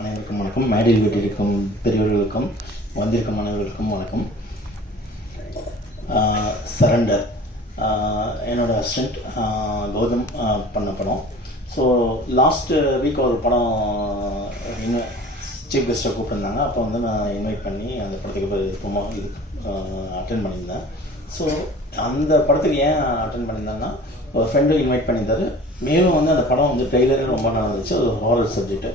அனைவருக்கும் வணக்கம். மேடையில் வீட்டிற்கும் பெரியவர்களுக்கும் வந்திருக்கும் அனைவருக்கும் வணக்கம். சரண்டர் என்னோட அசிஸ்டண்ட் கௌதம் பண்ண படம். ஸோ லாஸ்ட் வீக் ஒரு படம் இன்னும் சீஃப் கெஸ்ட்டாக கூப்பிட்டுருந்தாங்க. அப்போ வந்து நான் இன்வைட் பண்ணி அந்த படத்துக்கு இது அட்டென்ட் பண்ணியிருந்தேன். ஸோ அந்த படத்துக்கு ஏன் அட்டென்ட் பண்ணியிருந்தேன்னா, ஒரு ஃப்ரெண்டும் இன்வைட் பண்ணியிருந்தாரு. மேலும் வந்து அந்த படம் வந்து ட்ரெய்லரே ரொம்ப நல்லா இருந்துச்சு. அது ஒரு ஹாரர் சப்ஜெக்ட்டு.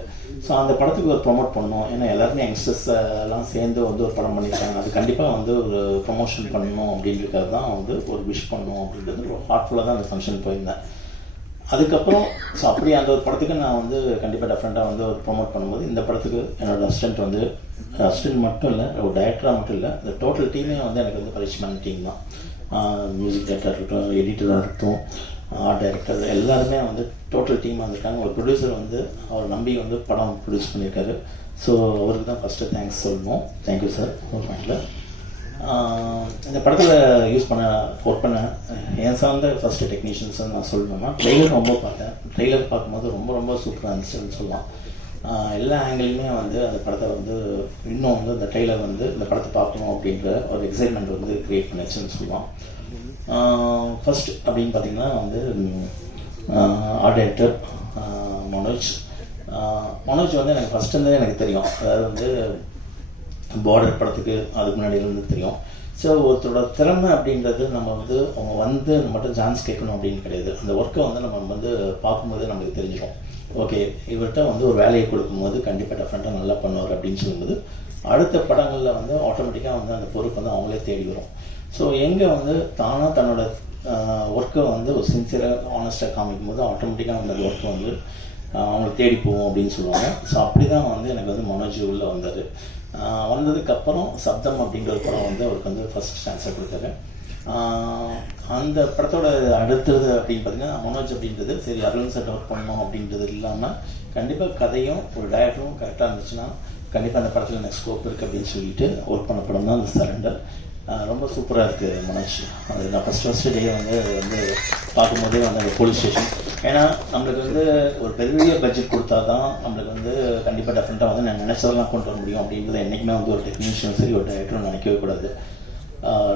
ஸோ அந்த படத்துக்கு ஒரு ப்ரொமோட் பண்ணணும். ஏன்னா எல்லாருமே யங்ஸ்டர்ஸ் எல்லாம் சேர்ந்து வந்து ஒரு படம் பண்ணியிருக்காங்க. அது கண்டிப்பாக வந்து ஒரு ப்ரொமோஷன் பண்ணணும் அப்படின்றதுக்காக தான் வந்து ஒரு விஷ் பண்ணணும் அப்படின்றது ஒரு ஹார்ட்ஃபுல்லாக தான் அந்த ஃபங்க்ஷன் போயிருந்தேன். அதுக்கப்புறம் ஸோ அப்படி அந்த ஒரு படத்துக்கு நான் வந்து கண்டிப்பாக டெஃபரெண்ட்டாக வந்து ஒரு ப்ரொமோட் பண்ணும்போது இந்த படத்துக்கு என்னோடய அசிஸ்டண்ட் மட்டும் இல்லை, ஒரு டைரக்டராக மட்டும் இல்லை, இந்த டோட்டல் டீமே வந்து எனக்கு வந்து பரிச்சயமான டீம் தான். மியூசிக் டைரக்டராக இருக்கட்டும், எடிட்டராக இருக்கட்டும், ஆர்ட் டைரக்டர், எல்லாருமே வந்து டோட்டல் டீமாக இருந்திருக்காங்க. ஒரு ப்ரொடியூசர் வந்து அவர் நம்பி வந்து படம் ப்ரொடியூஸ் பண்ணியிருக்காரு. ஸோ அவருக்கு தான் ஃபஸ்ட்டு தேங்க்ஸ் சொல்லணும். Thank you sir. ஒரு பாயிண்டில் இந்த படத்தில் ஒர்க் பண்ண என் சார்ந்த ஃபஸ்ட்டு டெக்னீஷியன்ஸ் நான் சொல்லணும்னா, ட்ரெய்லர் ரொம்ப பார்த்தேன். ட்ரெய்லர் பார்க்கும்போது ரொம்ப ரொம்ப சூப்பராக இருந்துச்சுன்னு சொல்லலாம். எல்லா ஆங்கிலையுமே வந்து அந்த படத்தை வந்து இன்னும் வந்து அந்த ட்ரெய்லர் வந்து இந்த படத்தை பார்க்கணும் அப்படின்ற ஒரு எக்ஸைட்மெண்ட் வந்து க்ரியேட் பண்ணிச்சுன்னு சொல்லலாம். ஃபஸ்ட் அப்படின்னு பார்த்திங்கன்னா வந்து ஆர்ட் டைரக்டர் மனோஜ் வந்து எனக்கு ஃபஸ்ட்டுருந்தே எனக்கு தெரியும். அதாவது வந்து பார்டர் படத்துக்கு அதுக்கு முன்னாடி இருந்து தெரியும். ஸோ ஒருத்தரோட திறமை அப்படின்றது நம்ம வந்து அவங்க வந்து மட்டும் சான்ஸ் கேட்கணும் அப்படின்னு கிடையாது. அந்த ஒர்க்கை வந்து நம்ம வந்து பார்க்கும்போது நம்மளுக்கு தெரிஞ்சிடும். ஓகே, இவர்கிட்ட வந்து ஒரு வேலையை கொடுக்கும்போது கண்டிப்பாக டெஃபரெண்ட்டாக நல்லா பண்ணுவார் அப்படின்னு சொல்லும்போது அடுத்த படங்களில் வந்து ஆட்டோமேட்டிக்காக வந்து அந்த பொறுப்பு வந்து அவங்களே தேடி வரும். ஸோ எங்கே வந்து தானாக தன்னோட ஒர்க்கை வந்து ஒரு சின்சியராக ஆனஸ்ட்டாக காமிக்கும் போது ஆட்டோமேட்டிக்காக வந்து அந்த ஒர்க்கை வந்து அவங்களுக்கு தேடி போவோம் அப்படின்னு சொல்லுவாங்க. ஸோ அப்படி தான் வந்து எனக்கு வந்து மனோஜ் உள்ளே வந்தார். வந்ததுக்கப்புறம் சப்தம் அப்படின்ற ஒரு படம் வந்து அவருக்கு வந்து ஃபஸ்ட் சான்ஸாக கொடுத்தாரு. அந்த படத்தோட அடுத்தது அப்படின்னு பார்த்தீங்கன்னா மனோஜ் அப்படின்றது சரி அருண் சார் ஒர்க் பண்ணணும் அப்படின்றது இல்லாமல் கண்டிப்பாக கதையும் ஒரு டைரக்டரும் கரெக்டாக இருந்துச்சுன்னா கண்டிப்பாக அந்த படத்தில் எனக்கு ஸ்கோப் இருக்குது அப்படின்னு சொல்லிட்டு ஒர்க் பண்ண படம் தான் அந்த சரண்டர். ரொம்ப சூப்பராக இருக்குது மனோஜ். அது நான் ஃபஸ்ட்டு டே வந்து பார்க்கும்போதே வந்து அந்த போலீஸ் ஸ்டேஷன், ஏன்னா நம்மளுக்கு வந்து ஒரு பெரிய பட்ஜெட் கொடுத்தா தான் நம்மளுக்கு வந்து கண்டிப்பாக டெஃபரெண்ட்டாக வந்து நான் நினச்சதெல்லாம் கொண்டு வர முடியும் அப்படின்றத என்றைக்குமே வந்து ஒரு டெக்னீஷியனும் சரி ஒரு டைரக்டரும் நினைக்கவே கூடாது.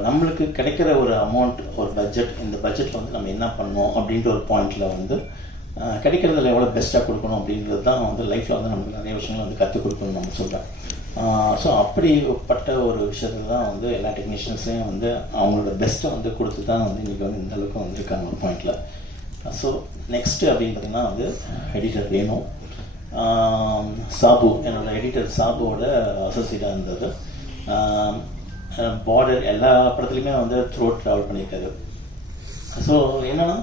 நம்மளுக்கு கிடைக்கிற ஒரு அமௌண்ட், ஒரு பட்ஜெட், இந்த பட்ஜெட்டில் வந்து நம்ம என்ன பண்ணணும் அப்படின்ற ஒரு பாயிண்டில் வந்து கிடைக்கிறதுல எவ்வளோ பெஸ்ட்டாக கொடுக்கணும் அப்படின்றது தான் வந்து லைஃப்பில் வந்து நமக்கு நிறைய விஷயங்கள் வந்து கற்றுக் கொடுக்கணும்னு நம்ம சொல்கிறேன். ஸோ அப்படிப்பட்ட ஒரு விஷயத்தில் தான் வந்து எல்லா டெக்னீஷியன்ஸையும் வந்து அவங்களோட பெஸ்ட்டை வந்து கொடுத்து தான் வந்து இன்றைக்கி வந்து இந்த அளவுக்கு வந்திருக்காங்க ஒரு பாயிண்டில். ஸோ நெக்ஸ்ட்டு அப்படின்னு பார்த்திங்கன்னா வந்து எடிட்டர் வேணும். சாபு, என்னோடய எடிட்டர் சாபுவோட அசோசியேட்டாக இருந்தது. பார்டர் எல்லா படத்துலையுமே வந்து த்ரூஅவுட் ட்ராவல் பண்ணியிருக்காரு. ஸோ என்னென்னா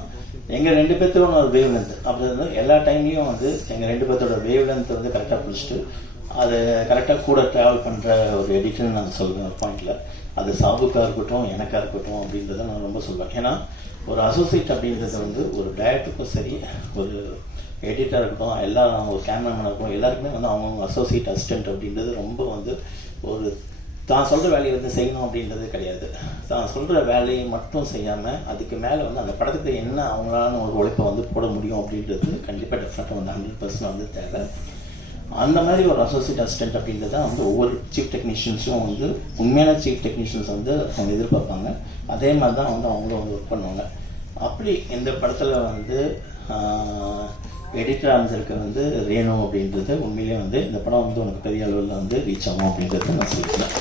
எங்கள் 2 பேர்த்தோட ஒரு வேவ் லென்த் அப்படி வந்து எல்லா டைம்லேயும் வந்து எங்கள் 2 பேர்த்தோட வேவ் லென்த் வந்து கரெக்டாக பிடிச்சிட்டு அது கரெக்டாக கூட ட்ராவல் பண்ணுற ஒரு எடிட்டர்னு நான் சொல்லுவேன் ஒரு பாயிண்டில். அது சாபுக்காக இருக்கட்டும் எனக்காக இருக்கட்டும் அப்படின்றத நான் ரொம்ப சொல்லுவேன். ஏன்னா ஒரு அசோசியேட் அப்படின்றது வந்து ஒரு டைரக்டருக்கும் சரி ஒரு எடிட்டராக இருக்கட்டும் எல்லாம் ஒரு கேமராமேனாக இருக்கட்டும் எல்லாருக்குமே வந்து அவங்க அசோசியேட் அசிஸ்டன்ட் அப்படின்றது ரொம்ப வந்து ஒரு தான் சொல்கிற வேலையை வந்து செய்யணும் அப்படின்றது கிடையாது. தான் சொல்கிற வேலையை மட்டும் செய்யாமல் அதுக்கு மேலே வந்து அந்த படத்துக்கு என்ன அவங்களான ஒரு உழைப்பை வந்து போட முடியும் அப்படின்றது கண்டிப்பாக டெஃபரெண்ட்டாக வந்து 100% வந்து தேவை. அந்த மாதிரி ஒரு அசோசியேட் அசிஸ்டன்ட் அப்படின்றது தான் வந்து ஒவ்வொரு சீஃப் டெக்னீஷியன்ஸும் வந்து உண்மையான சீஃப் டெக்னீஷியன்ஸ் வந்து அவங்க எதிர்பார்ப்பாங்க. அதே மாதிரி தான் வந்து அவங்களும் வந்து ஒர்க் பண்ணுவாங்க. அப்படி இந்த படத்தில் வந்து எடிட்டர் அமைஞ்சிருக்க வந்து ரேணு அப்படின்றது உண்மையிலே வந்து இந்த படம் வந்து உனக்கு பெரிய அளவில் வந்து ரீச் ஆகும் அப்படின்றத நான் சொல்லிக்கிறேன்.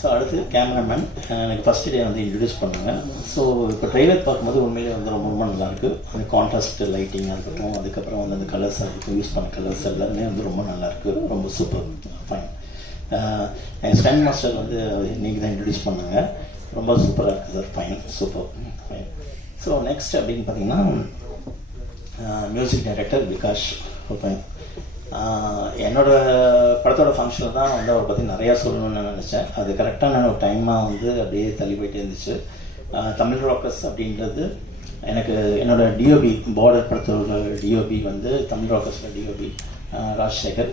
ஸோ அடுத்து கேமராமேன் எனக்கு ஃபஸ்ட் டே வந்து இன்ட்ரடியூஸ் பண்ணுவாங்க. ஸோ இப்போ ட்ரெய்லர் பார்க்கும்போது உண்மையிலே வந்து ரொம்ப ரொம்ப நல்லாயிருக்கு. அந்த கான்ட்ராஸ்ட் லைட்டிங்காக இருக்கட்டும், அதுக்கப்புறம் வந்து அந்த கலர்ஸாக இருக்கட்டும், யூஸ் பண்ண கலர்ஸ் எல்லாமே வந்து ரொம்ப நல்லாயிருக்கு. ரொம்ப சூப்பர், ஃபைன். எங்கள் ஸ்டன் மாஸ்டர் வந்து நீங்கள் தான் இன்ட்ரடியூஸ் பண்ணாங்க. ரொம்ப சூப்பராக இருக்குது sir, fine, super, fine. So next அப்படின்னு பார்த்தீங்கன்னா மியூசிக் டைரக்டர் விகாஷ். ஃபைன். என்னோடய படத்தோட ஃபங்க்ஷனில் தான் வந்து அவரை பற்றி நிறையா சொல்லணும்னு நான் நினச்சேன். அது கரெக்டான ஒரு டைமாக வந்து அப்படியே தள்ளி போயிட்டே இருந்துச்சு. தமிழ் ராக்கர்ஸ் அப்படின்றது எனக்கு என்னோடய டிஓபி பார்டர் படத்தோட டிஓபி வந்து தமிழ் ராக்கர்ஸோட டிஓபி ராஜசேகர்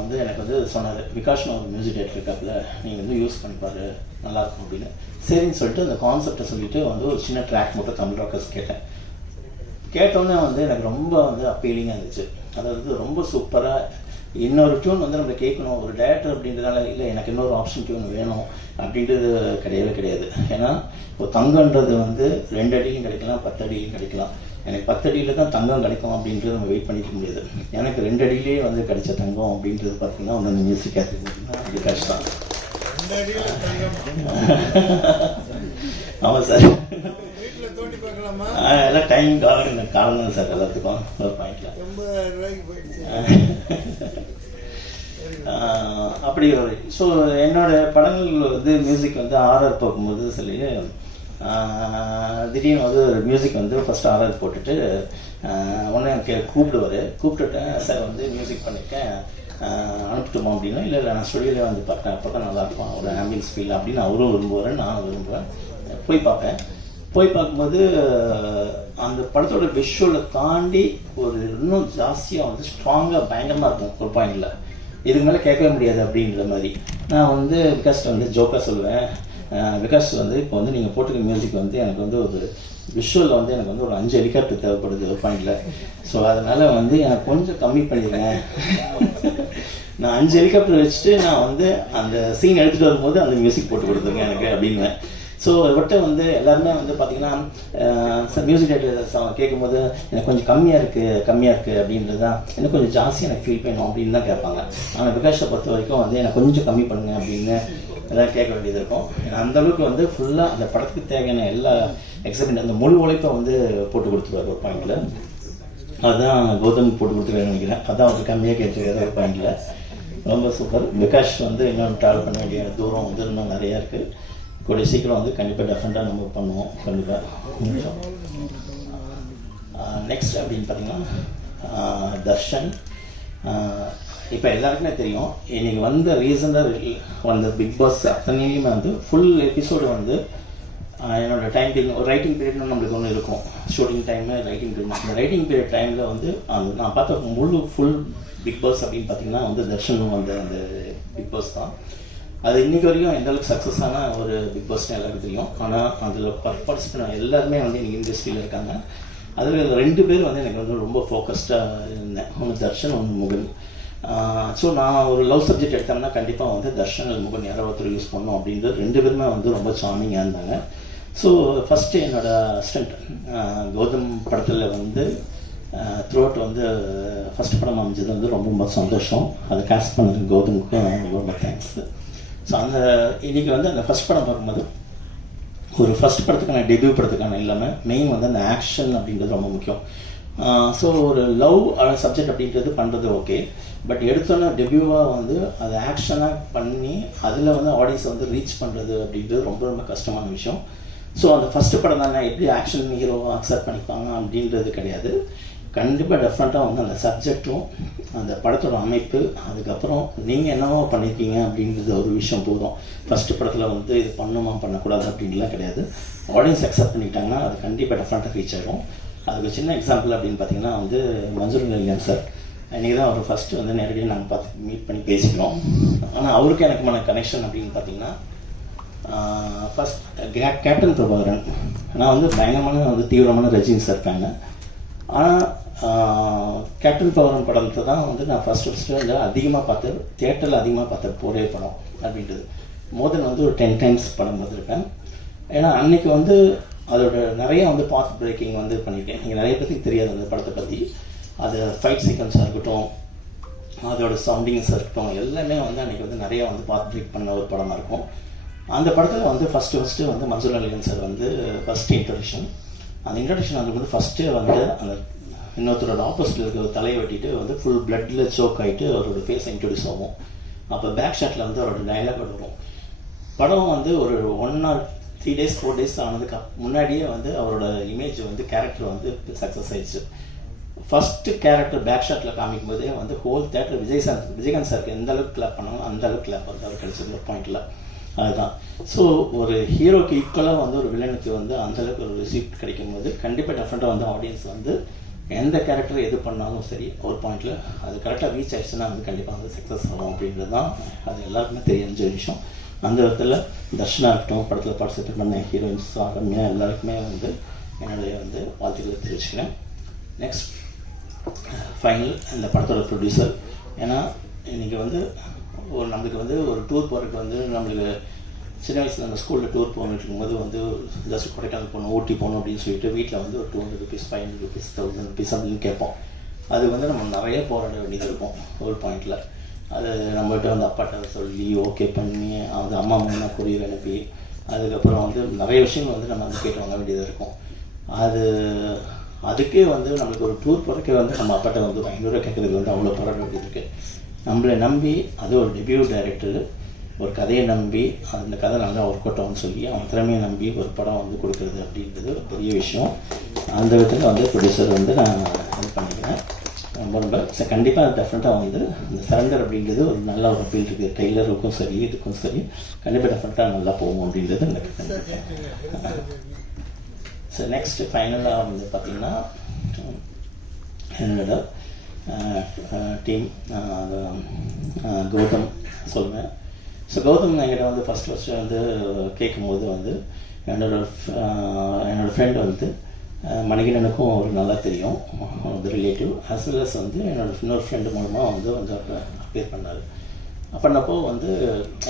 வந்து எனக்கு வந்து சொன்னார், விகாஷ்னு ஒரு மியூசிக் டைரக்டர் இருக்காப்புல, நீங்கள் வந்து யூஸ் பண்ணிப்பாரு நல்லாயிருக்கும் அப்படின்னு. சரின்னு சொல்லிட்டு அந்த கான்செப்டை சொல்லிவிட்டு வந்து ஒரு சின்ன ட்ராக் மட்டும் தமிழ் ராக்கர்ஸ் கேட்டோன்னே வந்து எனக்கு ரொம்ப வந்து அப்பீலிங்காக இருந்துச்சு. அதாவது ரொம்ப சூப்பராக இன்னொரு டியூன் வந்து நம்ம கேட்கணும், ஒரு டேரக்டர் அப்படின்றதால இல்லை எனக்கு இன்னொரு ஆப்ஷன் டியூன் வேணும் அப்படின்றது கிடையாது. ஏன்னா இப்போ தங்கன்றது வந்து 2 அடியும் கிடைக்கலாம், 10 அடியும் கிடைக்கலாம். எனக்கு 10 அடியில் தான் தங்கம் கிடைக்கும் அப்படின்றது நம்ம வெயிட் பண்ணிக்க முடியாது. எனக்கு 2 அடியிலே வந்து கிடைச்ச தங்கம் அப்படின்றது பார்த்தீங்கன்னா வந்து அந்த மியூசிக் கேட்டகரி அது கஷ்டம். ஆமாம் சார், எல்லாம் டைம் காலம் தான் சார் எல்லாத்துக்கும் ஒரு பாயிண்ட்ல. அப்படி ஒரு ஸோ என்னோட படங்கள் வந்து மியூசிக் வந்து ஆர்ஆர் பார்க்கும்போது சொல்லி திடீர்னு வந்து மியூசிக் வந்து ஃபஸ்ட் ஆர்ஆர் போட்டுட்டு உடனே எனக்கு கூப்பிட்டுட்டேன் சார் வந்து மியூசிக் பண்ணிட்டேன் அனுப்பிட்டுமா அப்படின்னா, இல்லை நான் ஸ்டுடியோவில் வந்து பார்த்தேன் அப்போ தான் நல்லாயிருக்கும் ஒரு ஆம்பியன்ஸ் ஃபீல் அப்படின்னு அவரும் விரும்புவார், நானும் விரும்புவேன். போய் பார்க்கும்போது அந்த படத்தோட விஷுவலை தாண்டி ஒரு இன்னும் ஜாஸ்தியாக வந்து ஸ்ட்ராங்காக பயங்கரமாக இருக்கும் ஒரு பாயிண்டில். இதுக்கு மேலே கேட்கவே முடியாது அப்படின்ற மாதிரி நான் வந்து விகாஸ் வந்து ஜோக்காக சொல்லுவேன். விகாஸ் வந்து இப்போ வந்து நீங்கள் போட்டுக்க மியூசிக் வந்து எனக்கு வந்து ஒரு விஷுவலில் வந்து எனக்கு வந்து ஒரு 5 ஹெலிகாப்டர் தேவைப்படுது ஒரு பாயிண்டில். ஸோ அதனால் வந்து எனக்கு கொஞ்சம் கம்மி பண்ணிடுறேன். நான் 5 ஹெலிகாப்டர் வச்சுட்டு நான் வந்து அந்த சீன் எடுத்துகிட்டு வரும்போது அந்த மியூசிக் போட்டு கொடுத்துருங்க எனக்கு அப்படின்னு. ஸோ இவர்கிட்ட வந்து எல்லாருமே வந்து பார்த்தீங்கன்னா மியூசிக் டேரக்டர் கேட்கும்போது எனக்கு கொஞ்சம் கம்மியாக இருக்குது அப்படின்றது தான், எனக்கு கொஞ்சம் ஜாஸ்தியாக எனக்கு ஃபீல் பண்ணணும் அப்படின்னு தான் கேட்பாங்க. ஆனால் விகாஷை பொறுத்த வரைக்கும் வந்து எனக்கு கொஞ்சம் கம்மி பண்ணுங்க அப்படின்னு எல்லாம் கேட்க வேண்டியது இருக்கும். அந்தளவுக்கு வந்து ஃபுல்லாக அந்த படத்துக்கு தேவையான எல்லா எக்ஸப்ட் அந்த முழு உழைப்பை வந்து போட்டு கொடுத்துருவார் ஒரு பாயிண்டில். அதுதான் கௌதம் போட்டு கொடுத்துருவேன்னு நினைக்கிறேன். அதான் வந்து கம்மியாக கேட்டுருக்காரு ஒரு பாயிண்டில். ரொம்ப சூப்பர். விகாஷ் வந்து இன்னும் ட்ராவல் பண்ண வேண்டிய தூரம் வந்து இன்னும் நிறையா இருக்குது. கூடிய சீக்கிரம் வந்து கண்டிப்பாக டெஃபரெண்ட்டாக நம்ம பண்ணுவோம் கண்டிப்பாக. நெக்ஸ்ட் அப்படின்னு பார்த்தீங்கன்னா தர்ஷன். இப்போ எல்லாருக்குமே தெரியும் இன்னைக்கு வந்த ரீசனாக வந்த பிக் பாஸ் அத்தனையுமே வந்து ஃபுல் எபிசோடு வந்து என்னோட டைம் பீரியட் ஒரு ரைட்டிங் பீரியட்னு நம்மளுக்கு ஒன்று இருக்கும். Shooting time writing period. அந்த ரைட்டிங் பீரியட் டைமில் வந்து அந்த நான் பார்த்த முழு ஃபுல் பிக் பாஸ் அப்படின்னு பார்த்தீங்கன்னா வந்து தர்ஷன் வந்து அந்த பிக் பாஸ் தான். அது இன்றைக்கி வரைக்கும் எந்த அளவுக்கு சக்ஸஸான ஒரு பிக் பாஸ்னு எல்லாருக்கும் தெரியும். ஆனால் அதில் பார்ட்டிசிபேட் எல்லாருமே வந்து இன்றைக்கி இண்டஸ்ட்ரியில் இருக்காங்க. அதில் 2 பேர் வந்து எனக்கு வந்து ரொம்ப ஃபோக்கஸ்டாக இருந்தேன். ஒன்று தர்ஷன், ஒன்று முகன். ஸோ நான் ஒரு லவ் சப்ஜெக்ட் எடுத்தோம்னா கண்டிப்பாக வந்து தர்ஷன் முகன் யாரோ ஒருத்தர் யூஸ் பண்ணணும் அப்படின்றது 2 பேருமே வந்து ரொம்ப சாமிங்காக இருந்தாங்க. ஸோ ஃபஸ்ட்டு என்னோடய அசிஸ்டண்ட் கௌதம் படத்தில் வந்து த்ரூஅவுட் வந்து ஃபஸ்ட் படம் அமைஞ்சது வந்து ரொம்ப சந்தோஷம். அதை காஸ்ட் பண்ணது கௌதமுக்கும் ரொம்ப தேங்க்ஸ். ஸோ அந்த இன்றைக்கி வந்து அந்த ஃபஸ்ட் படம் பார்க்கும்போது ஒரு ஃபஸ்ட் படத்துக்கான டெபியூ படத்துக்கான இல்லாமல் மெயின் வந்து அந்த ஆக்ஷன் அப்படின்றது ரொம்ப முக்கியம். ஸோ ஒரு லவ் சப்ஜெக்ட் அப்படின்றது பண்ணுறது ஓகே, பட் எடுத்தோன்னே டெபியூவாக வந்து அதை ஆக்ஷனாக பண்ணி அதில் வந்து ஆடியன்ஸை வந்து ரீச் பண்ணுறது அப்படின்றது ரொம்ப ரொம்ப கஷ்டமான விஷயம். ஸோ அந்த ஃபஸ்ட்டு படம் தானே எப்படி ஆக்ஷன் ஹீரோவாக அக்செப்ட் பண்ணிப்பாங்க அப்படின்றது கிடையாது. கண்டிப்பாக டெஃபரெண்ட்டாக வந்து அந்த சப்ஜெக்டும் அந்த படத்தோட அமைப்பு அதுக்கப்புறம் நீங்கள் என்னவோ பண்ணியிருக்கீங்க அப்படின்றது ஒரு விஷயம் போதும். ஃபஸ்ட்டு படத்தில் வந்து இது பண்ணுமா பண்ணக்கூடாது அப்படின்லாம் கிடையாது. ஆடியன்ஸ் அக்செப்ட் பண்ணிக்கிட்டாங்கன்னா அது கண்டிப்பாக டெஃபரெண்ட்டாக ரீச் ஆகிடும். அதுக்கு சின்ன எக்ஸாம்பிள் அப்படின்னு பார்த்தீங்கன்னா வந்து மன்சூர் அலிகான் சார் இன்றைக்கி தான் அவர் ஃபஸ்ட்டு வந்து நேரடியாக நாங்கள் பார்த்து மீட் பண்ணி பேசிக்கிறோம். ஆனால் அவருக்கு எனக்குமான கனெக்ஷன் அப்படின்னு பார்த்தீங்கன்னா ஃபஸ்ட் கேப்டன் பிரபாகரன். நான் வந்து பயங்கரமான வந்து தீவிரமான ரஜினி சார் ஃபேனு. ஆனால் கேப்டன் பிரபாகரன் படத்தை தான் வந்து நான் ஃபஸ்ட்டு வந்து அதிகமாக பார்த்தேன், தியேட்டரில் அதிகமாக பார்த்த ஒரே படம் அப்படின்றது. மோதன் வந்து ஒரு 10 டைம்ஸ் படம் பார்த்துருப்பேன். ஏன்னா அன்றைக்கி வந்து அதோட நிறைய வந்து பாத் பிரேக்கிங் வந்து பண்ணியிருக்கேன். நீங்கள் நிறைய பேருக்கு தெரியாது அந்த படத்தை பற்றி. அது ஃபைட் சீக்வன்ஸாக இருக்கட்டும், அதோட சவுண்டிங்ஸாக இருக்கட்டும், எல்லாமே வந்து அன்றைக்கி வந்து நிறையா வந்து பாத் பிரேக் பண்ண ஒரு படமாக இருக்கும். அந்த படத்தில் வந்து ஃபஸ்ட்டு வந்து மன்சூர் அலிகான் சார் வந்து ஃபஸ்ட்டு இன்ட்ரடக்ஷன். அந்த இன்ட்ரடக்ஷன் அதுக்கு வந்து ஃபஸ்ட்டு வந்து அந்த இன்னொருத்தரோட ஆப்போசிட்டில் இருக்கிற தலையை வெட்டிட்டு வந்து ஃபுல் பிளட்டில் சோக் ஆகிட்டு அவரோட ஃபேஸ் இன்ட்ரடியூஸ் ஆகும். அப்போ பேக் ஷாட்டில் வந்து அவரோட டைலாக் வரும். படம் வந்து ஒரு 1 or 3 days 4 days ஆனதுக்கு முன்னாடியே வந்து அவரோட இமேஜ் வந்து கேரக்டர் வந்து சக்ஸஸ் ஆயிடுச்சு. ஃபஸ்ட்டு கேரக்டர் பேக் ஷாட்டில் காமிக்கும் போதே வந்து ஹோல் தேட்டர் விஜயகாந்த் சாருக்கு எந்த அளவுக்கு கிளாப் பண்ணாலும் அந்த அளவுக்கு கிளாப் வந்து அவர் கிடைச்சது ஒரு பாயிண்டில். அதுதான். ஸோ ஒரு ஹீரோக்கு ஈக்குவலாக வந்து ஒரு வில்லனுக்கு வந்து அந்தளவுக்கு ஒரு ரிசீப்ட் கிடைக்கும் போது கண்டிப்பாக டெஃபரெண்ட்டாக வந்து ஆடியன்ஸ் வந்து எந்த கேரக்டர் எது பண்ணாலும் சரி ஒரு பாயிண்டில் அது கரெக்டாக ரீச் ஆயிடுச்சுன்னா வந்து கண்டிப்பாக வந்து சக்ஸஸ் ஆகும் அப்படின்றது தான் அது எல்லாருக்குமே தெரிஞ்ச விஷயம். அந்த விதத்தில் தர்ஷனா இருக்கட்டும், படத்தில் பார்ட்டிசிபேட் பண்ண ஹீரோயின்ஸ் ரம்யா எல்லாருக்குமே வந்து என்னுடைய வந்து வாழ்த்துக்களை தெரிவிச்சுக்கிறேன். நெக்ஸ்ட் ஃபைனல் இந்த படத்தோட ப்ரொடியூசர். ஏன்னா இன்றைக்கி வந்து நம்மளுக்கு வந்து ஒரு டூர் போகிறதுக்கு வந்து நம்மளுக்கு சின்ன வயசில் நம்ம ஸ்கூலில் டூர் போகணுட்டு இருக்கும்போது வந்து ஜஸ்ட் கொடைக்கானல் போகணும், ஊட்டி போகணும் அப்படின்னு சொல்லிட்டு வீட்டில் வந்து ஒரு 200 rupees 500 rupees 1000 rupees அப்படின்னு கேட்போம். அது வந்து நம்ம நிறைய போராட வேண்டியது இருக்கும் ஒரு பாயிண்டில். அது நம்மகிட்ட வந்து அப்பாட்ட சொல்லி ஓகே பண்ணி அது அம்மா அம்மா கொரியர் அனுப்பி அதுக்கப்புறம் வந்து நிறைய விஷயங்கள் வந்து நம்ம வந்து கேட்டு வாங்க வேண்டியது இருக்கும். அதுக்கே வந்து நம்மளுக்கு ஒரு டூர் போகிறக்கே வந்து நம்ம அப்பாட்ட வந்து 500 ரூபா கேட்குறது வந்து அவ்வளோ போராட வேண்டியது இருக்குது. நம்மளை நம்பி அது ஒரு டெபியூ டைரக்டர் ஒரு கதையை நம்பி அந்த கதை நல்லா ஒர்க் அவுட் ஆகும்னு சொல்லி அவன் திறமையை நம்பி ஒரு படம் வந்து கொடுக்குறது அப்படின்றது ஒரு பெரிய விஷயம். அந்த விதத்தில் வந்து ப்ரொடியூசர் வந்து நான் இது பண்ணிக்கிறேன். ரொம்ப கண்டிப்பாக டெஃபினட்டாக வந்து அந்த சரண்டர் அப்படின்றது ஒரு நல்ல ஒரு ஃபீல் இருக்குது. ட்ரெய்லருக்கும் சரி இதுக்கும் சரி கண்டிப்பாக டெஃபினட்டாக நல்லா போகும் அப்படின்றது எனக்கு. ஸோ நெக்ஸ்ட்டு ஃபைனலாக வந்து பார்த்திங்கன்னா என்னோட டீம் கௌதம் சொல்லுவேன். ஸோ கௌதம் என்கிட்ட வந்து ஃபஸ்ட்டு வந்து கேட்கும்போது வந்து என்னோடய ஃப்ரெண்ட் வந்து மணிகண்டனுக்கும் ஒரு நல்லா தெரியும் ஒரு ரிலேட்டிவ் ஆஸ் வெல் அஸ் வந்து இன்னொரு ஃப்ரெண்டு மூலமாக வந்து அப்பியர் பண்ணார். பண்ணப்போ வந்து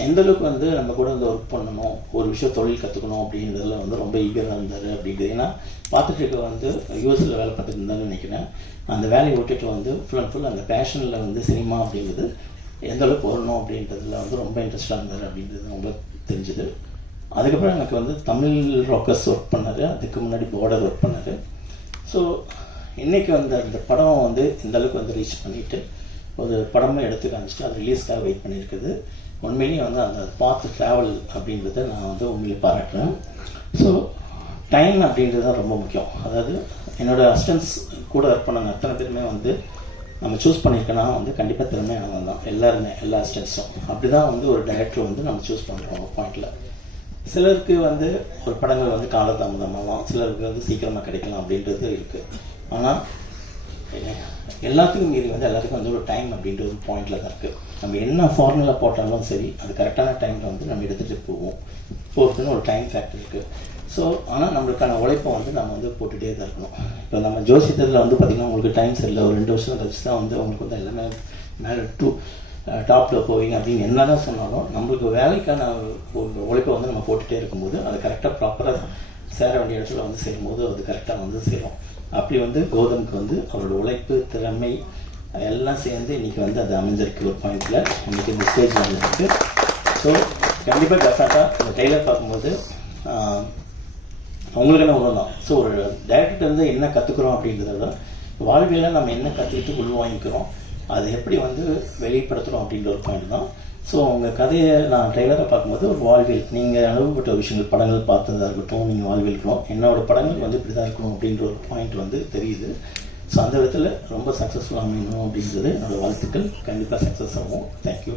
எந்தளவுக்கு வந்து நம்ம கூட வந்து ஒர்க் பண்ணணும், ஒரு விஷயம் தொழில் கற்றுக்கணும் அப்படின்றதுல வந்து ரொம்ப ஈகராக இருந்தார் அப்படின்றது. ஏன்னா பார்த்துட்டு இருக்க வந்து யூஎஸில் வேலை பார்த்துட்டு இருந்தாருன்னு நினைக்கிறேன். அந்த வேலையை விட்டுட்டு வந்து ஃபுல் அண்ட் ஃபுல் அந்த பேஷனில் வந்து சினிமா அப்படிங்கிறது எந்தளவுக்கு வரணும் அப்படின்றதுல வந்து ரொம்ப இன்ட்ரெஸ்டாக இருந்தார் அப்படின்றது ரொம்ப தெரிஞ்சுது. அதுக்கப்புறம் எனக்கு வந்து தமிழ் ராக்கர்ஸ் ஒர்க் பண்ணார், அதுக்கு முன்னாடி பார்டர் ஒர்க் பண்ணார். ஸோ இன்றைக்கி வந்து அந்த படம் வந்து இந்தளவுக்கு வந்து ரீச் பண்ணிவிட்டு ஒரு படமாக எடுத்து காமிச்சிட்டு அது ரிலீஸ்க்காக வெயிட் பண்ணியிருக்குது. உண்மையிலேயே வந்து அந்த பார்த்து ட்ராவல் அப்படின்றத நான் வந்து உண்மையிலே பாராட்டுறேன். ஸோ டைம் அப்படின்றது தான் ரொம்ப முக்கியம். அதாவது என்னோடய அசிஸ்டன்ஸ் கூட ஒர்க் பண்ணாங்க அத்தனை பேருமே வந்து நம்ம சூஸ் பண்ணியிருக்கோன்னா வந்து கண்டிப்பாக திறமையானவங்க தான் எல்லாருமே, எல்லா அசிஸ்டன்ஸும். அப்படி தான் வந்து ஒரு டைரக்டர் வந்து நம்ம சூஸ் பண்ணுறோம் ஒரு பாயிண்டில். சிலருக்கு வந்து ஒரு படங்கள் வந்து காலதாமதமாகலாம், சிலருக்கு வந்து சீக்கிரமாக கிடைக்கலாம் அப்படின்றது இருக்குது. ஆனால் எல்லாத்துக்கும் மீறி வந்து எல்லாத்துக்கும் வந்து ஒரு டைம் அப்படின்ற ஒரு பாயிண்டில் தான் இருக்குது. நம்ம என்ன ஃபார்முலா போட்டாலும் சரி அது கரெக்டான டைமில் வந்து நம்ம எடுத்துகிட்டு போவோம். போகிறதுன்னு ஒரு டைம் ஃபேக்டர் இருக்குது. ஸோ ஆனால் நம்மளுக்கான உழைப்பை வந்து நம்ம வந்து போட்டுகிட்டே தான் இருக்கணும். இப்போ நம்ம ஜோசியத்தில் வந்து பார்த்திங்கன்னா உங்களுக்கு டைம் சரியில்லை, ஒரு 2 வருஷம் கழிச்சு தான் வந்து உங்களுக்கு வந்து எல்லாமே மேலே டாப்பில் போவீங்க அப்படின்னு என்ன தான் சொன்னாலும் நம்மளுக்கு வேலைக்கான உழைப்பை வந்து நம்ம போட்டுகிட்டே இருக்கும்போது அது கரெக்டாக ப்ராப்பராக சேர வேண்டிய இடத்துல வந்து சேரும்போது அது கரெக்டாக வந்து சேரும். அப்படி வந்து கௌதமுக்கு வந்து அவரோட உழைப்பு திறமை எல்லாம் சேர்ந்து இன்றைக்கி வந்து அது அமைஞ்சிருக்கு ஒரு பாயிண்டில் இன்றைக்கி இந்த ஸ்டேஜ் வந்துருக்கு. ஸோ கண்டிப்பாக டெஃபினட்டாக இந்த ட்ரெய்லர் பார்க்கும்போது அவங்களுக்கான உணவு தான். ஸோ ஒரு டைரக்டர் வந்து என்ன கற்றுக்குறோம் அப்படின்றத விட வாழ்வியலில் நம்ம என்ன கற்றுக்கிட்டு உள்வாங்கிக்கிறோம் அதை எப்படி வந்து வெளிப்படுத்துகிறோம் அப்படின்ற ஒரு பாயிண்ட் தான். ஸோ உங்கள் கதையை நான் ட்ரெய்லரை பார்க்கும்போது ஒரு வாழ்வியல் நீங்கள் அனுபவப்பட்ட விஷயங்கள் படங்கள் பார்த்ததாக இருக்கட்டும், நீங்கள் வாழ்வியல் இருக்கணும், என்னோடய படங்கள் வந்து இப்படி தான் இருக்கணும் அப்படின்ற ஒரு பாயிண்ட் வந்து தெரியுது. ஸோ அந்த விதத்தில் ரொம்ப சக்ஸஸ்ஃபுல்லாக அமையணும் அப்படின்றது என்னோடய வாழ்த்துக்கள். கண்டிப்பாக சக்ஸஸ் ஆகும். தேங்க்யூ.